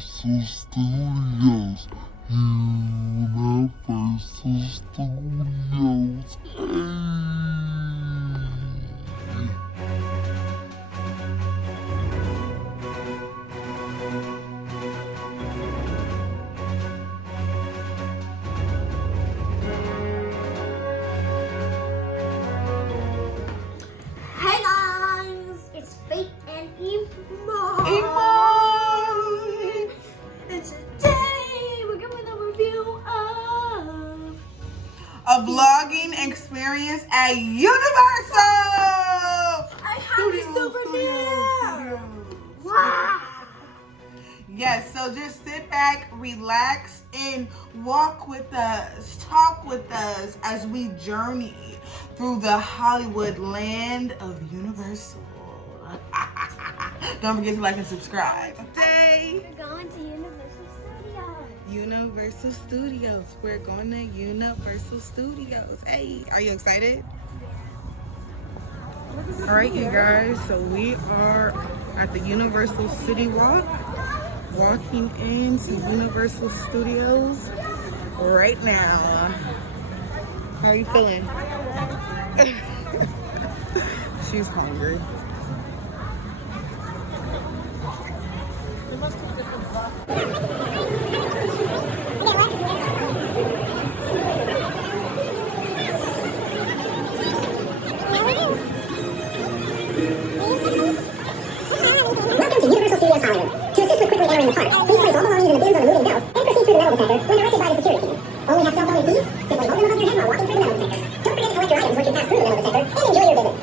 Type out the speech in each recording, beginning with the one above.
Studios. Universal Studios. Hey guys, it's Faith and Iman. And today we're giving a review of a vlogging experience at Universal. I have this over there. Wow. Yes, so just sit back, relax, and walk with us, talk with us as we journey through the Hollywood land of Universal. Don't forget to like and subscribe. Today, We're going to Universal Studios. Universal Studios. We're going to Universal Studios. Hey, are you excited? All right, you guys, so we are at the Universal City Walk, walking into Universal Studios right now. How are you feeling? She's hungry. Welcome to Universal Studios Hollywood. To assist with quickly entering the park, please place all belongings in the bins on the moving belt and proceed through the metal detector when directed by the security team. Only have cell phone and keys. Simply hold them above your head while walking through the metal detector. Don't forget to collect your items once you pass through the metal detector and enjoy your visit.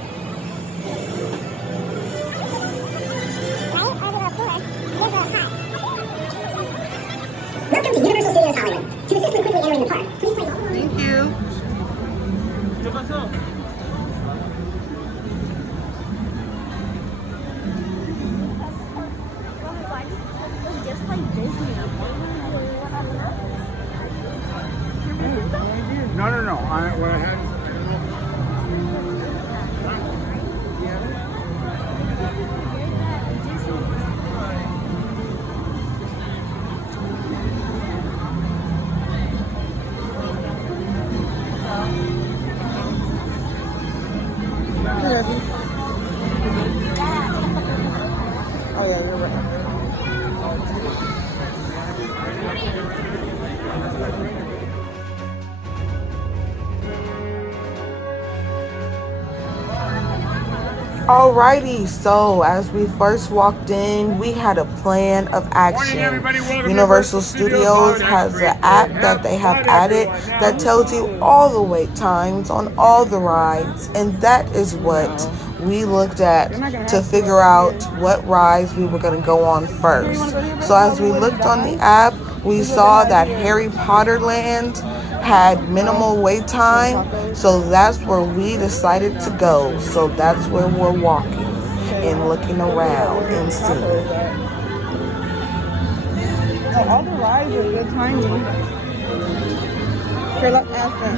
Welcome to Universal Studios Hollywood. To assist with quickly entering the park, please place all belongings. Thank you. Just like Disney. No. What I had is Oh yeah, you're right. Alrighty, so as we first walked in, we had a plan of action. Universal Studios has an app that they have added that tells you all the wait times on all the rides, and that is what we looked at to figure out what rides we were going to go on first. So as we looked on the app, we saw that Harry Potter Land had minimal wait time, so that's where we decided to go. So that's where we're walking and looking around and seeing. Oh, all the rides are good timing. Here, let's ask them.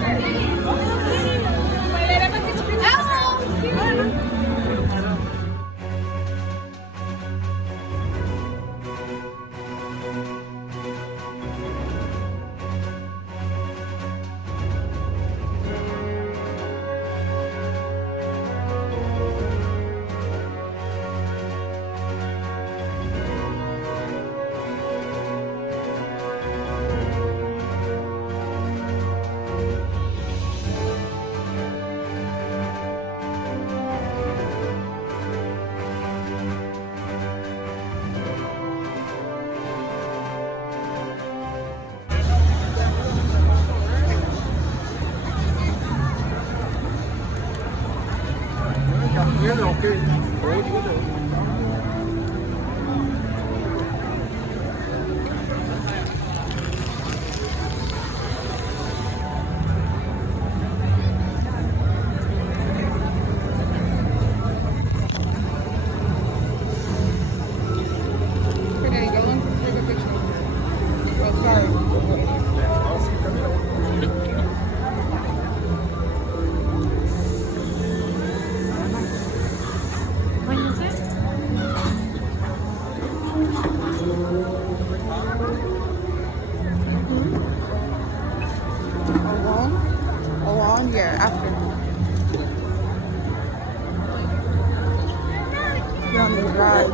guys.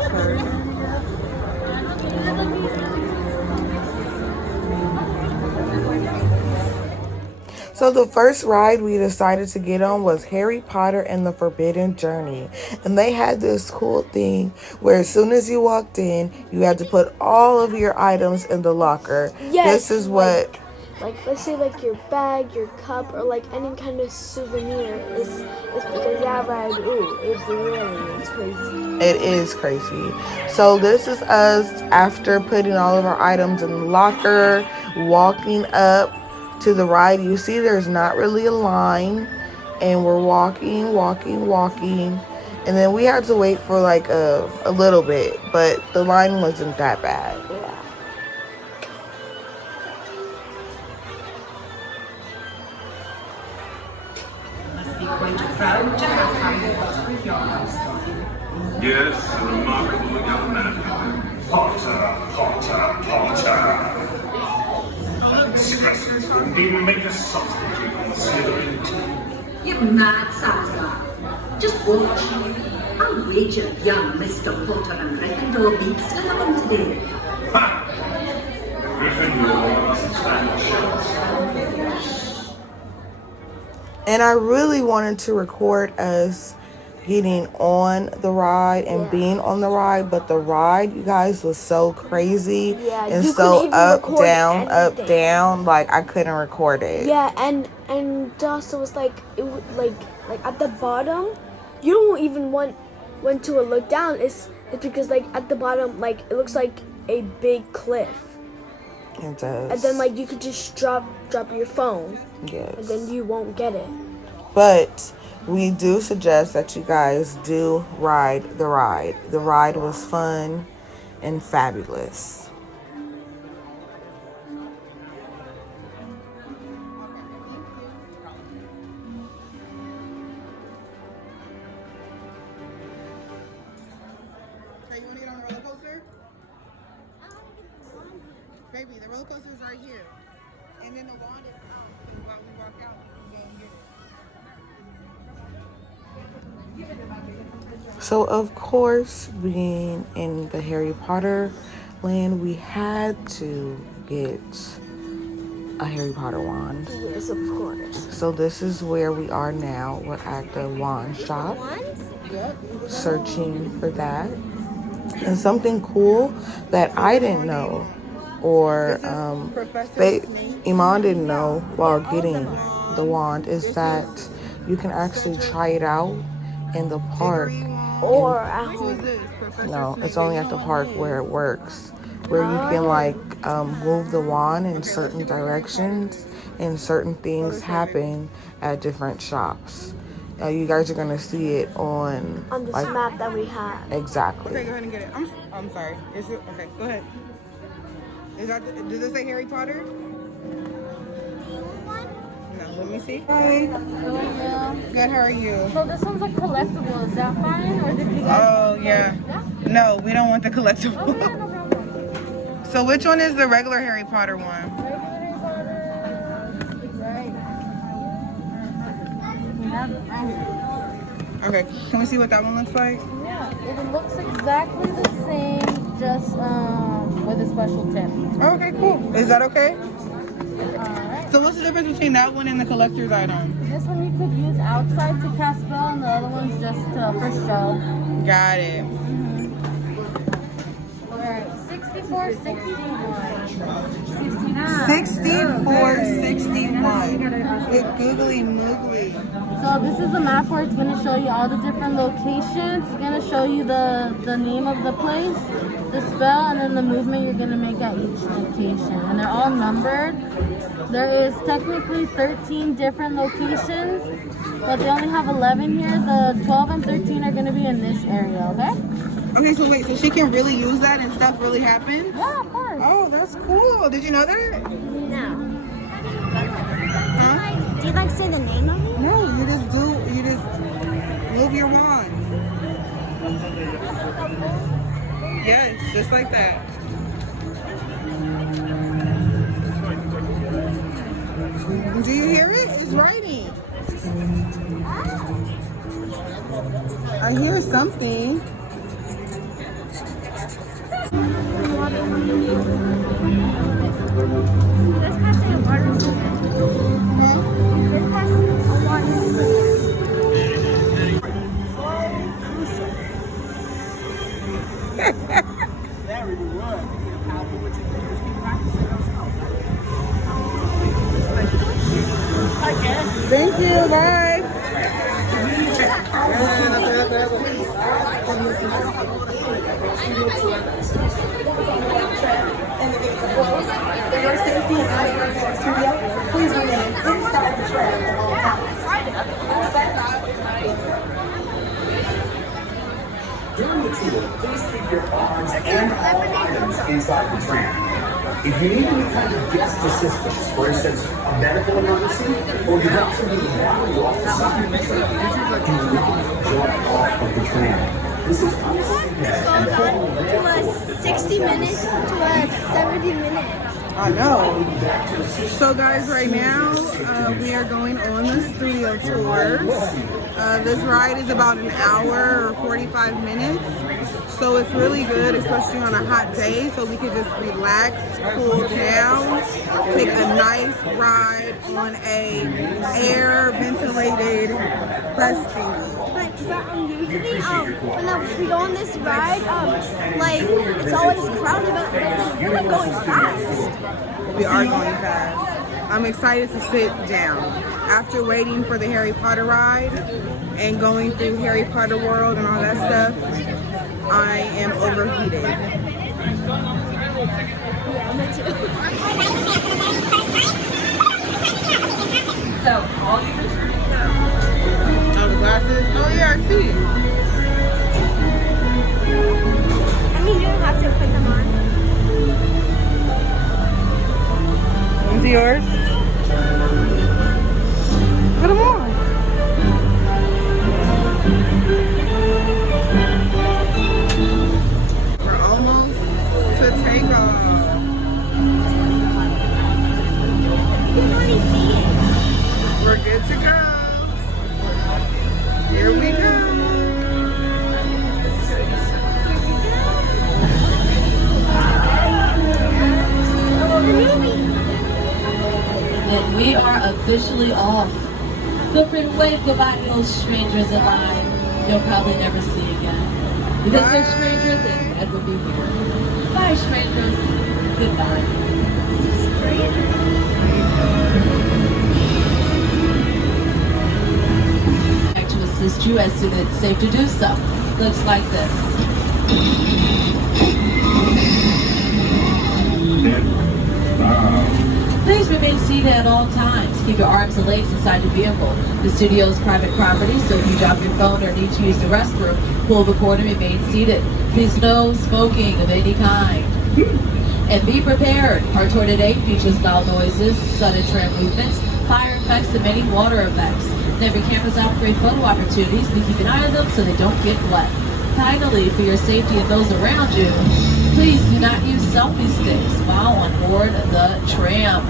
So the first ride we decided to get on was Harry Potter and the Forbidden Journey. And they had this cool thing where as soon as you walked in, you had to put all of your items in the locker. Yes, This is what... Like, let's say, like, your bag, your cup, or, like, any kind of souvenir is because that ride, it's crazy. It is crazy. So this is us after putting all of our items in the locker, walking up to the ride. You see there's not really a line, and we're walking. And then we had to wait for, like, a little bit, but the line wasn't that bad. Yeah. Quite a crowd to have Harry Potter in your house, Dorothy. Yes, a remarkable young man. Potter. Expressions wouldn't even make a substitute for the Slytherin team. You mad, Salazar. Just watch. I'll wager young Mr. Potter and Gryffindor beat Slytherin today. Ha! Gryffindor must stand a chance. And I really wanted to record us getting on the ride and being on the ride, but the ride, you guys, was so crazy and so up, down, like I couldn't record it. Yeah, and also was like like at the bottom, you don't even want to look down. It's because like at the bottom, like it looks like a big cliff. It does. And then like you could just drop your phone. Yes. And then you won't get it. But we do suggest that you guys do ride the ride. The ride was fun and fabulous. Okay, you want to get on the roller coaster? Baby, the roller coaster is right here. And then the wand is out. And while we walk out, we can go and get it. So of course, being in the Harry Potter land, we had to get a Harry Potter wand. Yes, of course. So this is where we are now. We're at the wand shop, searching for that. And something cool that I didn't know, or Iman didn't know while getting the wand, is that you can actually try it out in the park. Or at home. No, it's only at the park where it works, where you can like move the wand in certain directions and certain things happen at different shops. You guys are gonna see it on this like, map that we have. Exactly. Okay, go ahead and get it. I'm sorry. Is it okay? Go ahead. Does it say Harry Potter? No. Let me see. Hi. How are you? Good. How are you? So this one's a collectible. Is that fine, or did you guys? Oh yeah. No, we don't want the collectible. Oh yeah, no problem. So which one is the regular Harry Potter one? Regular Harry Potter. Right. We have it right here. Okay. Can we see what that one looks like? Yeah, it looks exactly the same, just with a special tip. Oh, okay, cool. Is that okay? Alright. So what's the difference between that one and the collector's item? This one you could use outside to cast spell, and the other one's just for show. Got it. Alright, 64.61. 64.61. With googly moogly. So this is the map where it's going to show you all the different locations. It's going to show you the name of the place, the spell, and then the movement you're going to make at each location. And they're all numbered. There is technically 13 different locations, but they only have 11 here. The 12 and 13 are going to be in this area, okay? Okay, so wait, so she can really use that and stuff really happens? Yeah, of course. Oh, that's cool. Did you know that? No. Huh? Do you like say the name of it? No, you just move your wand. Yes, just like that. Do you hear it? It's writing. I hear something. Let's pass a water slide. Let's pass a water slide. Very good. Powerful what you do. Just keep practicing yourself. Thank you. Bye. For your safety and that of your studio, please remain inside the tram at all times. During the tour, please keep your arms and all items inside the tram. If you need any kind of guest assistance, for instance, a medical emergency, or you want somebody to value off the side of the tram, do not jump off of the tram. This is unsafe and To a 60 minutes to a 70 minutes. I know. So guys, right now we are going on the studio tours. This ride is about an hour or 45 minutes. So it's really good, especially on a hot day, so we can just relax, cool down, take a nice ride on a air ventilated press thingy. But usually, when we go on this ride, like it's always crowded, but we're like going fast. We are going fast. I'm excited to sit down. After waiting for the Harry Potter ride and going through Harry Potter World and all that stuff, I am overheated. Yeah, me too. So, all you can Oh, the glasses? Oh yeah, I see. I mean, you don't have to put them on. Is it yours? Put them on. We're almost to take off. You can already see it. We're good to go. Here we go. And we are officially off. Feel free to wave goodbye to those strangers in line you'll probably never see again. Because they're strangers and Ed will be here. Bye, strangers. Goodbye. To assist you as soon as it's safe to do so. Looks like this. Please remain seated at all times. Keep your arms and legs inside your vehicle. The studio is private property, so if you drop your phone or need to use the restroom, pull the cord and remain seated. Please no smoking of any kind. And be prepared. Our tour today features loud noises, sudden tram movements, fire effects, and many water effects. Never cameras out for photo opportunities. We keep an eye on them so they don't get wet. Finally, for your safety and those around you, please do not use selfie sticks while on board the tram.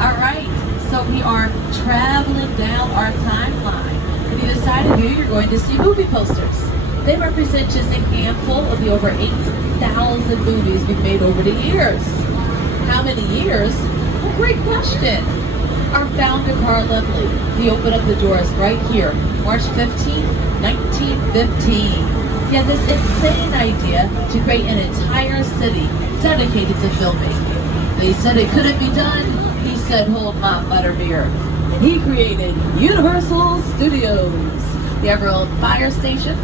All right, so we are traveling down our timeline. On either side of you, you're going to see movie posters. They represent just a handful of the over 8,000 movies we've made over the years. How many years? Well, great question. Our founder, Carl Lemley, he opened up the doors right here, March 15, 1915. He had this insane idea to create an entire city dedicated to filmmaking. They said it couldn't be done. He said, hold my butterbeer. He created Universal Studios. We have our own fire station.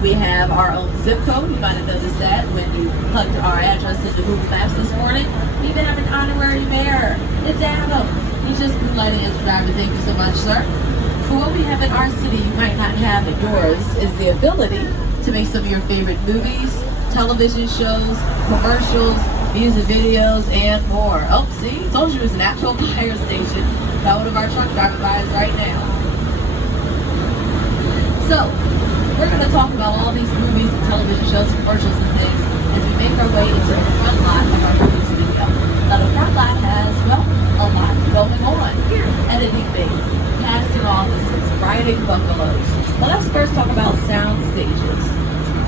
We have our own zip code. You might have noticed that when you plugged our address into Google Maps this morning. We even have an honorary mayor. It's Adam. He's just moonlighting as a driver. Thank you so much, sir. For what we have in our city you might not have in yours is the ability to make some of your favorite movies, television shows, commercials, music videos, and more. Oh, see? Told you it was an actual fire station. Got one of our truck driving by us right now. So, we're going to talk about all these movies and television shows, commercials, and things as we make our way into the front lot of our movie studio. Now, the front lot has, well, a lot going on. Editing bays, casting offices, writing bungalows. Well, let's first talk about sound stages.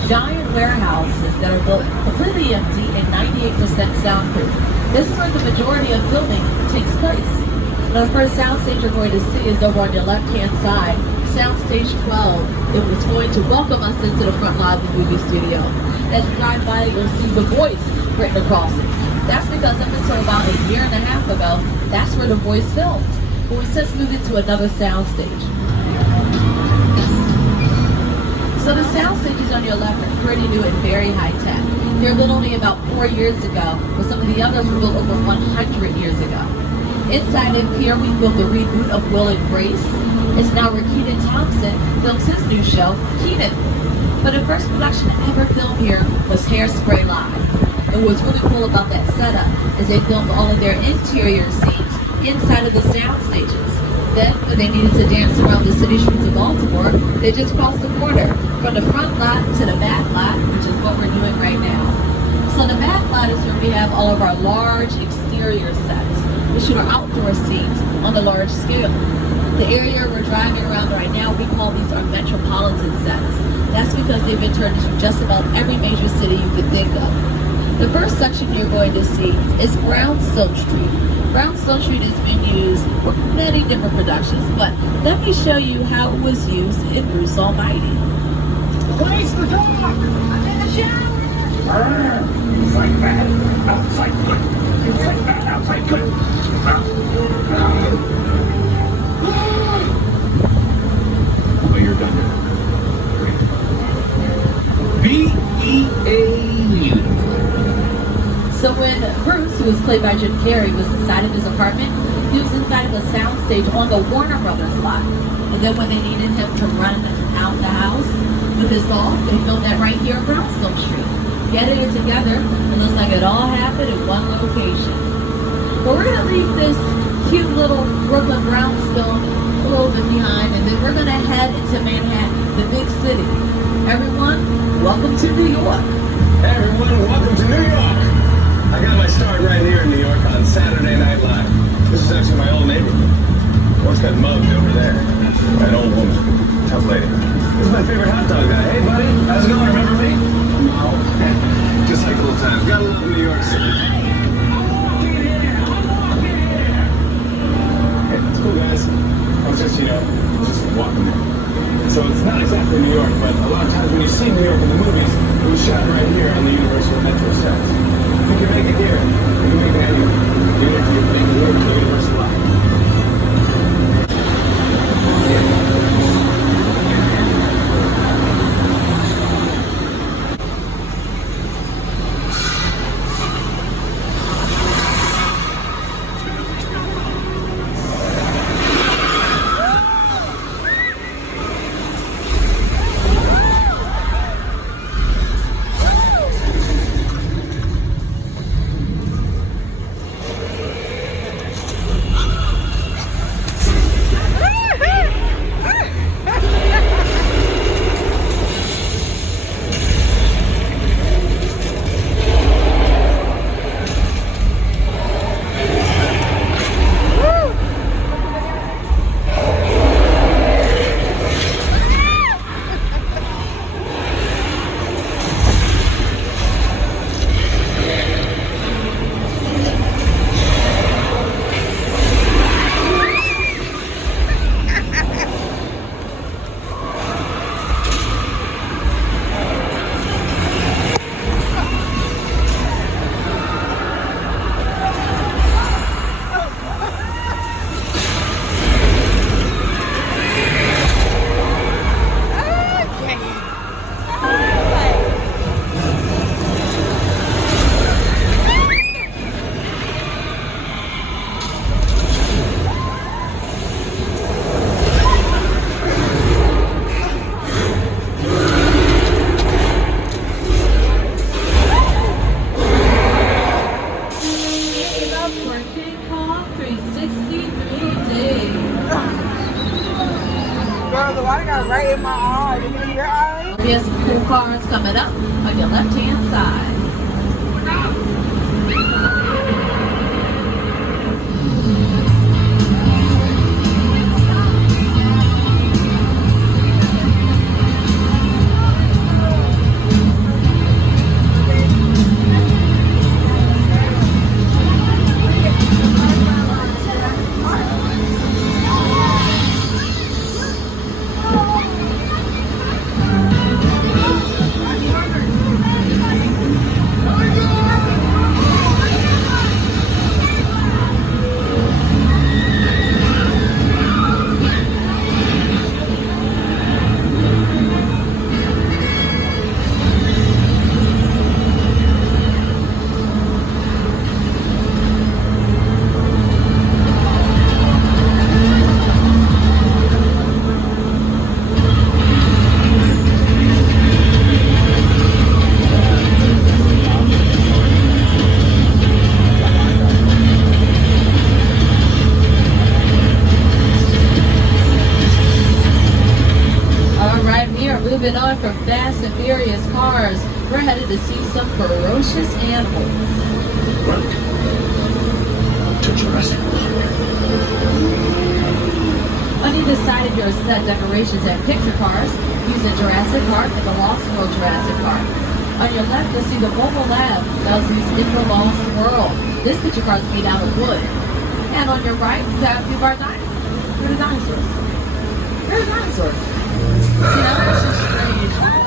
Giant warehouses that are built completely empty and 98% soundproof. This is where the majority of filming takes place. The first soundstage you're going to see is over on your left-hand side, Soundstage 12. It was going to welcome us into the front lot of the movie studio. As you drive by, you'll see The Voice written across it. That's because up until about a year and a half ago, that's where The Voice filmed. But we since moved into another soundstage. So the soundstages on your left are pretty new and very high-tech. They were built only about 4 years ago, but some of the others were built over 100 years ago. Inside in here, we filmed the reboot of Will and Grace. It's now where Kenan Thompson films his new show, Kenan. But the first production ever filmed here was Hairspray Live. And what's really cool about that setup is they filmed all of their interior scenes inside of the sound stages. Then, when they needed to dance around the city streets of Baltimore, they just crossed the border from the front lot to the back lot, which is what we're doing right now. So the back lot is where we have all of our large exterior sets. We shoot our outdoor scenes on the large scale. The area we're driving around right now, we call these our metropolitan sets. That's because they've been turned into just about every major city you could think of. The first section you're going to see is Brownstone Street. Brownstone Street has been used for many different productions, but let me show you how it was used in Bruce Almighty. Place the dog! I'm in the shower! Inside bad, outside good. Inside bad, outside good. Oh, you're done. Great. B-E-A-U. So when Bruce, who was played by Jim Carrey, was inside of his apartment, he was inside of a soundstage on the Warner Brothers lot. And then when they needed him to run out the house with his dog, they filmed that right here on Brownstone Street. Getting it together, it looks like it all happened in one location. But we're gonna leave this cute little Brooklyn brownstone a little bit behind, and then we're gonna head into Manhattan, the big city. Everyone, welcome to New York. Hey everyone, welcome to New York. I got my start right here in New York on Saturday Night Live. This is actually my old neighborhood. Once got mugged over there by an old woman. Tough lady. This is my favorite hot dog guy. Hey buddy, how's it going? Remember me? No. Just like old times. Gotta love New York City. Hey, that's cool guys. I was just, just walking there. So it's not exactly New York, but a lot of times when you see New York in the movies, it was shot right here on the Universal Metro sets. If you can make it here, you can make it anywhere. Even if you make it here on the Universal lot. There's some cool cars coming up on your left-hand side. to see some ferocious animals. Right. To Jurassic Park. On either side of your set decorations and picture cars, using Jurassic Park and the Lost World Jurassic Park. On your left, you'll see the mobile lab that was used in the Lost World. This picture card is made out of wood. And on your right, you have a few of our dinosaurs. Where are the dinosaurs? Where are the dinosaurs? See, now that's just strange.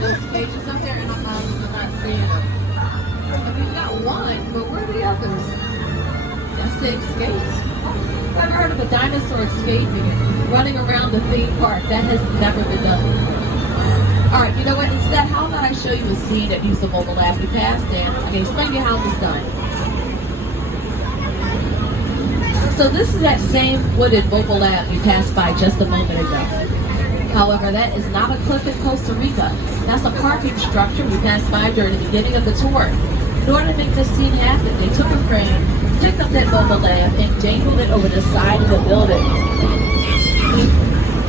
Those cages up there, and I'm not seeing them. I mean, we got one, but where are the others? That's the escapes. I've ever heard of a dinosaur escaping and running around the theme park. That has never been done. All right, you know what? Instead, how about I show you a scene that used the mobile lab we passed, and I can explain to you how it was done. So this is that same wooded mobile lab we passed by just a moment ago. However, that is not a cliff in Costa Rica. That's a parking structure we passed by during the beginning of the tour. In order to make this scene happen, they took a crane, picked up that mobile lab, and dangled it over the side of the building.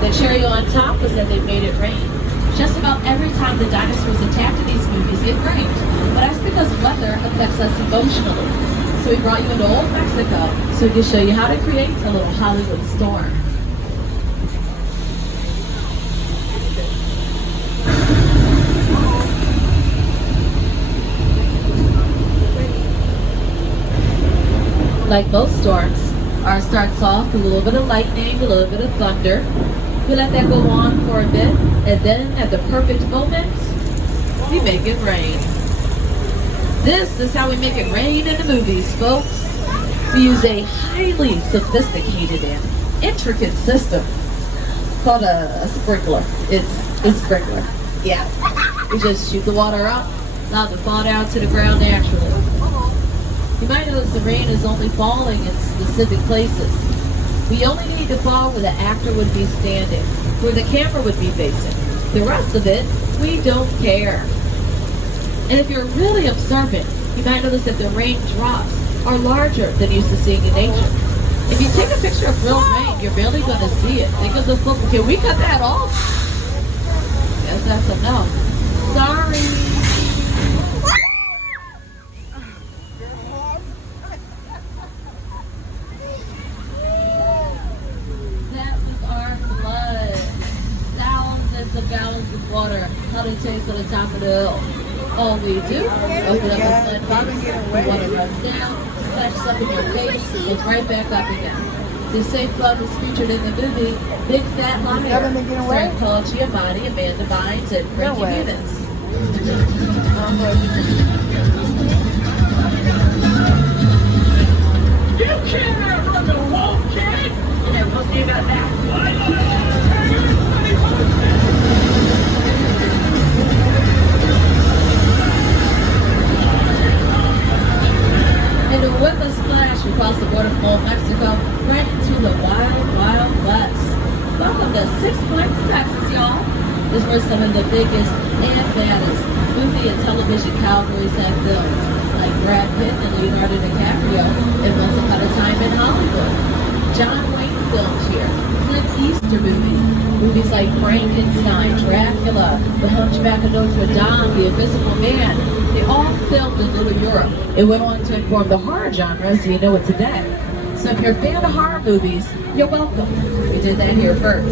The cherry on top was that they made it rain. Just about every time the dinosaurs attacked in these movies, it rained. But that's because weather affects us emotionally. So we brought you into old Mexico so we can show you how to create a little Hollywood storm. Like most storms, ours starts off with a little bit of lightning, a little bit of thunder. We let that go on for a bit, and then at the perfect moment, we make it rain. This is how we make it rain in the movies, folks. We use a highly sophisticated and intricate system called a sprinkler. It's a sprinkler. Yeah. We just shoot the water up, allow it to fall down to the ground naturally. You might notice the rain is only falling in specific places. We only need to fall where the actor would be standing, where the camera would be facing. The rest of it, we don't care. And if you're really observant, you might notice that the raindrops are larger than used to seeing in nature. If you take a picture of real rain, you're barely going to see it. Think of the football. Can we cut that off? Yes, that's a no. Sorry. That was our blood. Thousands of gallons of water. How to taste on the top of the hill. All we do is open up the floodgates, the water runs down, splashes up in your face, goes right back up again. This safe flood was featured in the movie Big Fat Liar, starring Paul Giamatti, Amanda Bynes, and Frankie Muniz. You can't run the wall, kid! Yeah, we'll see about that. And with a splash, we crossed the border from old Mexico right into the wild, wild west. Welcome to Six Flags, Texas, y'all. This is where some of the biggest and baddest movie and television cowboys have filmed, like Brad Pitt and Leonardo DiCaprio in Once Upon a Time in Hollywood. John Wayne filmed here. Clint Eastwood movies like Frankenstein, Dracula, The Hunchback of Notre Dame, The Invisible Man. They all filmed in Little Europe. It went on to inform the horror genre, so you know it today. So if you're a fan of horror movies, you're welcome. We did that here first.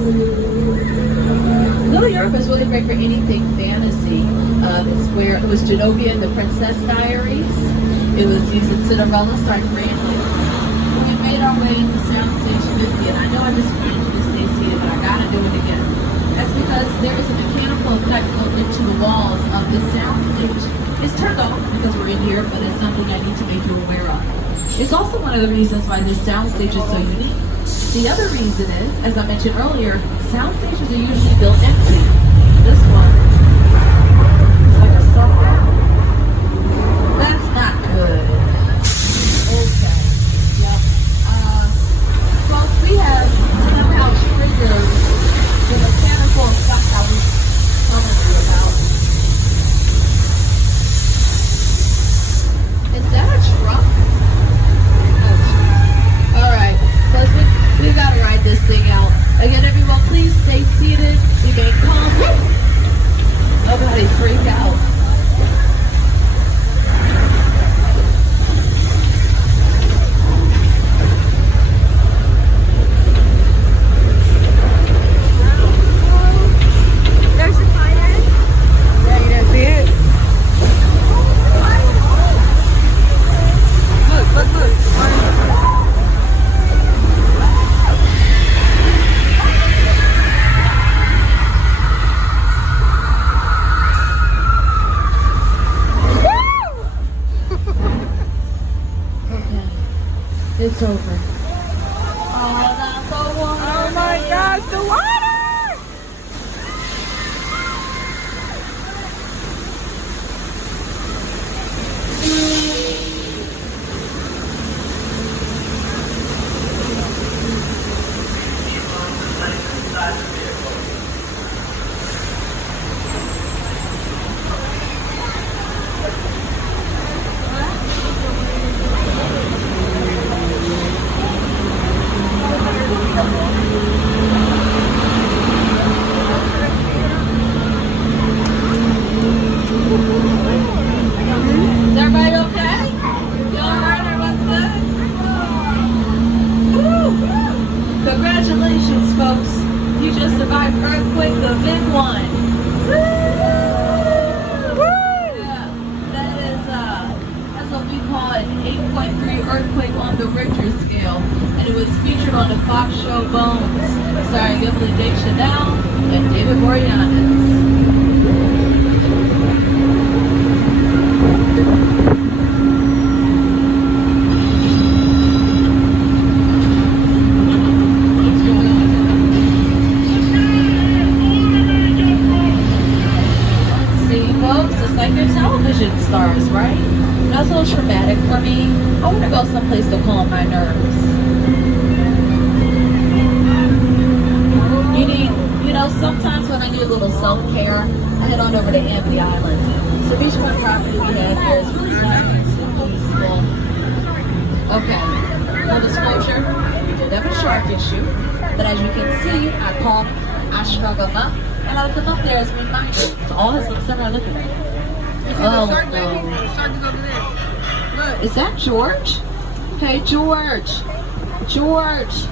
Little Europe is really great for anything fantasy. It's where it was Genovia and the Princess Diaries. It was used in Cinderella, starring Grandlings. We made our way into Soundstage 50, and I know I just wanted you to stay seated, but I gotta do it again. That's because there is a mechanical effect built into the walls of this soundstage. It's turned off because we're in here, but it's something I need to make you aware of. It's also one of the reasons why this soundstage is so unique. The other reason is, as I mentioned earlier, sound stages are usually built empty. This one is like a software. That's not good. Okay. Yep. Well, we have somehow triggered the mechanical effect I was telling you about. Is that a truck? Oh, all right. We've got to ride this thing out. Again, everyone, please stay seated. Remain calm. out. There's a fire. Yeah, you didn't see it? Look. It's over. Oh my gosh, the water! Is everybody okay? You alright? Everyone's good? Woo! Congratulations, folks. You just survived earthquake, the big one. Yeah, that's what we call an 8.3 earthquake on the Richter scale. And it was featured on the Fox show Bones, starring Emily Deschanel and David Boreanaz. Like your television stars, right? That's a little traumatic for me. I want to go someplace to calm my nerves. Sometimes when I need a little self-care, I head on over to Amity Island. So beachfront property we have here is really nice and peaceful. Okay, full disclosure, we did have a shark issue, but as you can see, I called, I struck them up, and I left them up there as a reminder to all his looks that are looking at me. Oh, no. Is that George? Hey, George. George.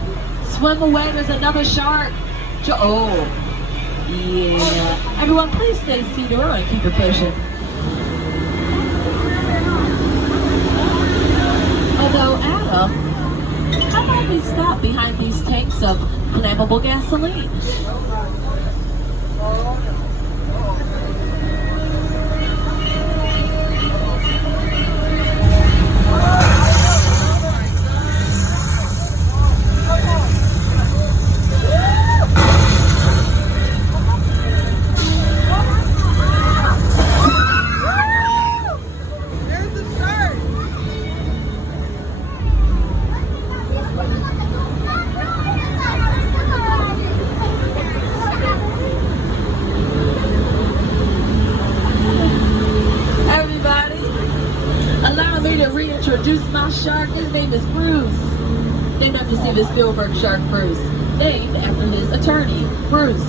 Swim away. There's another shark. Oh, yeah. Everyone, please stay seated and keep it pushing. Although, Adam, how about we stop behind these tanks of flammable gasoline? Introduce my shark. His name is Bruce. Named after Steven Spielberg shark Bruce. Named after his attorney, Bruce.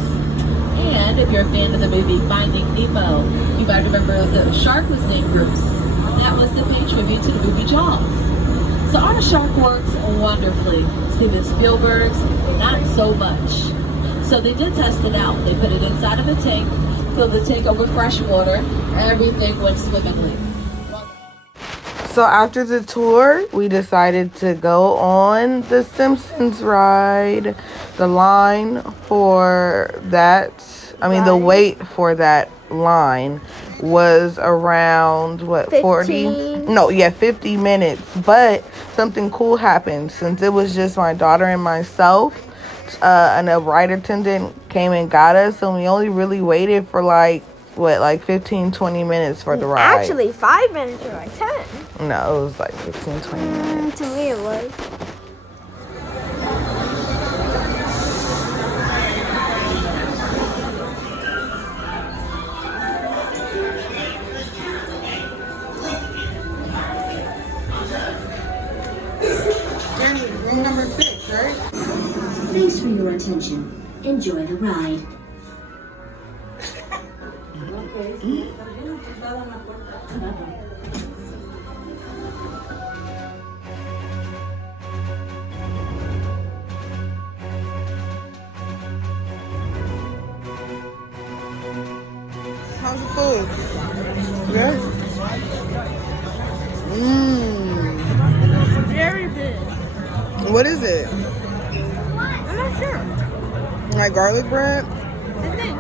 And if you're a fan of the movie Finding Nemo, you might remember the shark was named Bruce. That was to pay tribute to the movie Jaws. So our shark works wonderfully. Steven Spielberg's, not so much. So they did test it out. They put it inside of a tank, filled the tank up with fresh water, everything went swimmingly. So after the tour, we decided to go on the Simpsons ride. The line for that, the wait for that line was around, 50 minutes. But something cool happened. Since it was just my daughter and myself, and a ride attendant came and got us, and we only really waited for 15-20 minutes for the ride. Actually 5 minutes or 10. No, it was 15-20 minutes. To me it was. Room number 6, right? Thanks for your attention. Enjoy the ride. How's the food? Good? Mmm. Very big. What is it? I'm not sure. Like garlic bread? I think.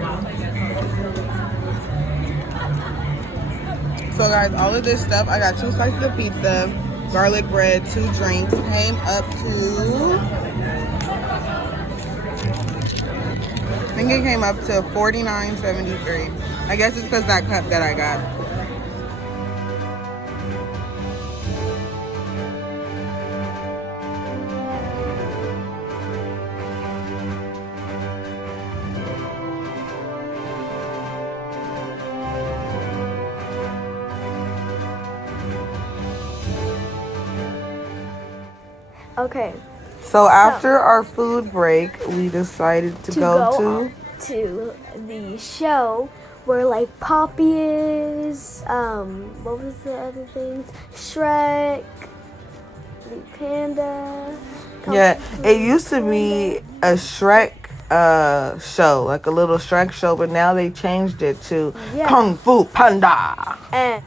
So guys, all of this stuff, I got 2 slices of pizza, garlic bread, 2 drinks, came up to, I think it came up to $49.73. I guess it's because that cup that I got. Okay. So after our food break, we decided to go to the show where like Poppy is. What was the other things? Shrek, Fu Panda. Yeah, it used to be a Shrek show, like a little Shrek show, but now they changed it to Kung Fu Panda. And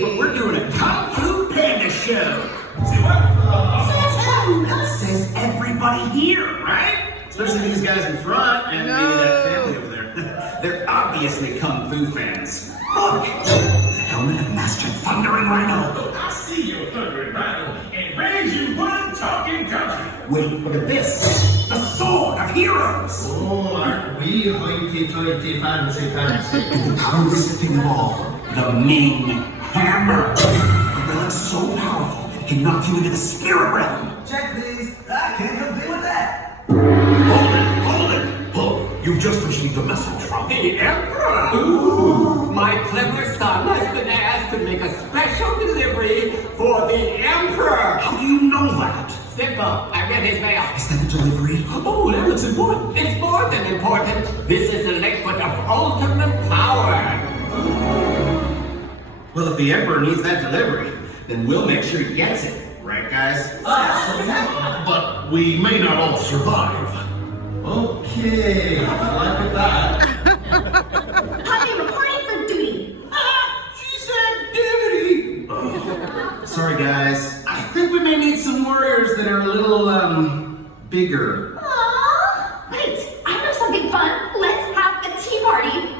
but we're doing a Kung Fu Panda show. See what? Says everybody here, right? Especially these guys in front and maybe that family over there. They're obviously Kung Fu fans. Look! The helmet of Master Thundering Rhino. I see your Thundering Rhino and raise you one talking country. Wait, look at this. The Sword of Heroes. Oh, aren't we hoity-toity fancy fancy? And the coolest thing of all, the Ming Hammer. A relic so powerful, it can knock you into the spirit realm. Check please. I can't compete with that. Hold it. Oh, you just received a message from the Emperor. Ooh. My clever son has been asked to make a special delivery for the Emperor. How do you know that? Simple. I read his mail. Is that the delivery? Oh, that looks important. It's more than important. This is the liquid of ultimate power. Well, if the Emperor needs that delivery, then we'll make sure he gets it. Right, guys? But we may not all survive. Okay, like that. Poppy reporting for duty. She said duty. Sorry, guys. I think we may need some warriors that are a little, bigger. Aww. Wait, I know something fun. Let's have a tea party.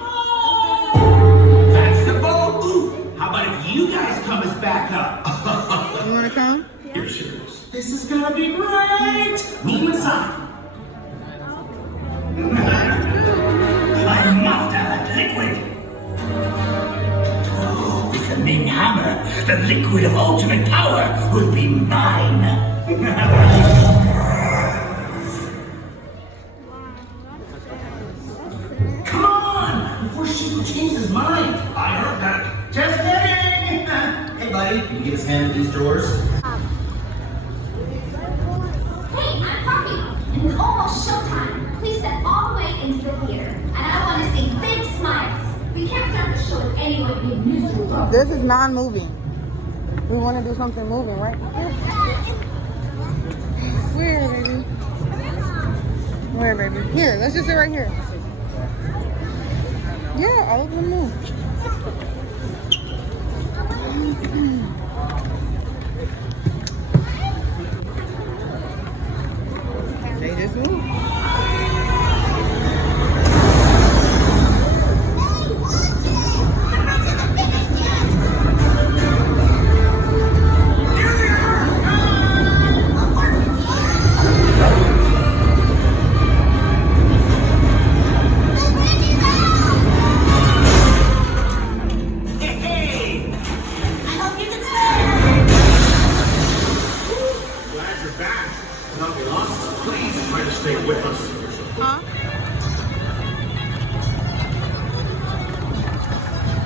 That's the boat. Ooh, how about if you guys come as backup? You wanna come? You're serious. This is gonna be great. Meet you inside. I must have that liquid. Oh, with the Ming Hammer, the liquid of ultimate power will be mine. Come on, before Shifu changes his mind. I heard that. Just kidding. Hey, buddy, can you get his hand in these drawers? Hey, I'm Poppy, and it's almost showtime. Please step all the way into the theater, and I want to see big smiles. We can't start the show with anyone being miserable. This is non-moving. We want to do something moving, right? baby. Here, let's just sit right here. Yeah, all of them move. They just move. Glad you're back. Not lost. Please try to stay with us. Huh?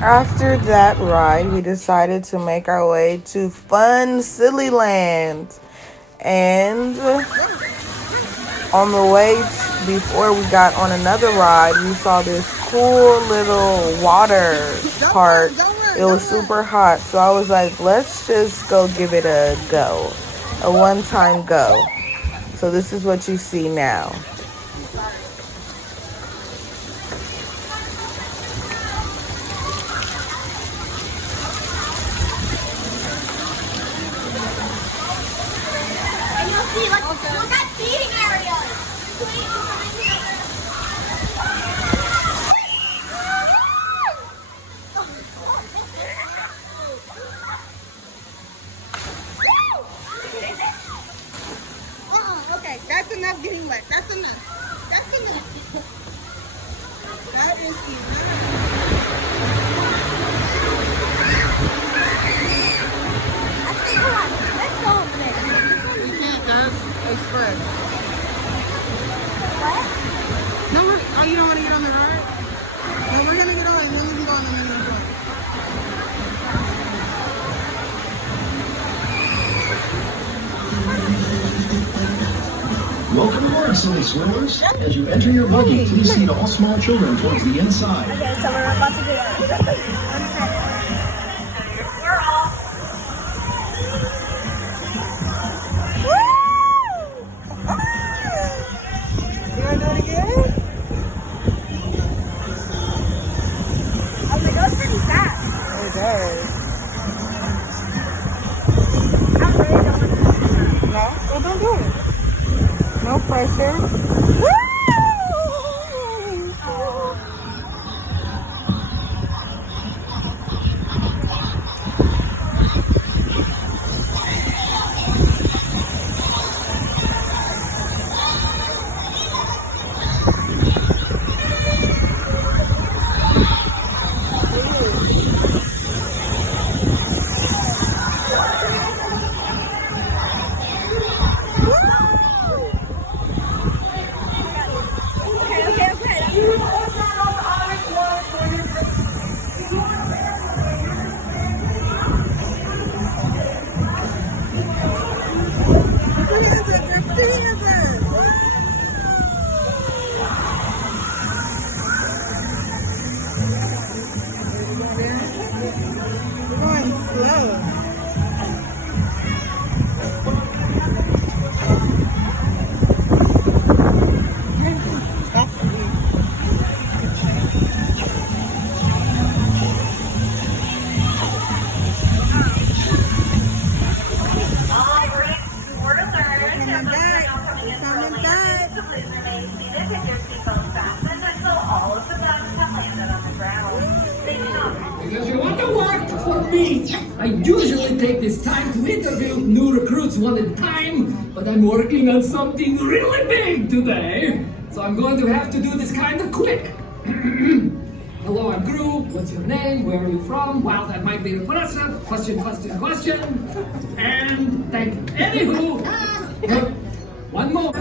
After that ride, we decided to make our way to Fun Silly Land. And on the way, before we got on another ride, we saw this cool little water park. It was super hot, so I was like, let's just go give it a go, a one-time go. So this is what you see now. And you'll see, like, look at feeding areas. Okay, that's enough getting wet. That's enough. That's enough. That is enough. Let's go over there. You can't, guys. Express. What? No, oh, you don't want to get on the ride? No, we're going to get on and then we can go on the mini one. Welcome aboard, silly swimmers. As you enter your buggy, please seat all small children towards the inside. Okay, so we're about to get on. 1 second. We're off. You want to do it again? I was like, that was pretty fast. It does. I really don't want to do that. No? Well, don't do it. No pressure. Because you want to work for me. I usually take this time to interview new recruits one at a time, but I'm working on something really big today. So I'm going to have to do this kind of quick. Hello, I'm Gru. What's your name? Where are you from? Wow, that might be impressive. Question. And thank you. Anywho, one more.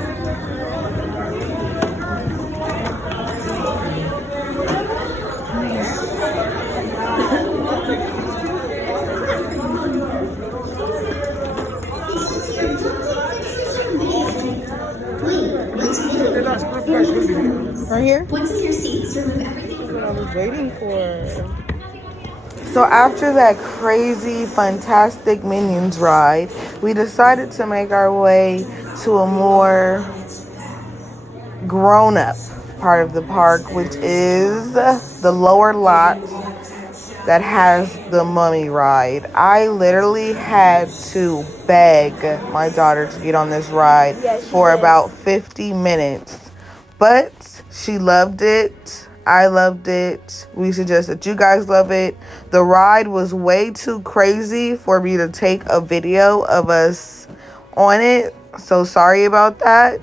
Right here? Once in your seats, remove everything. That's what I was waiting for. So after that crazy, fantastic Minions ride, we decided to make our way to a more grown-up part of the park, which is the lower lot that has the mummy ride. I literally had to beg my daughter to get on this ride for about 50 minutes. But she loved it. I loved it. We suggest that you guys love it. The ride was way too crazy for me to take a video of us on it. So sorry about that.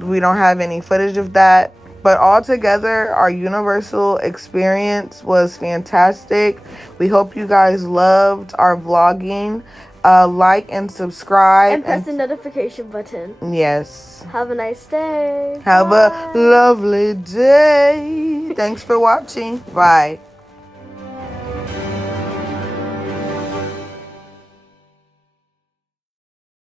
We don't have any footage of that. But altogether, our Universal experience was fantastic. We hope you guys loved our vlogging. Like and subscribe. And press the notification button. Yes. Have a nice day. Have a lovely day. Thanks for watching. Bye.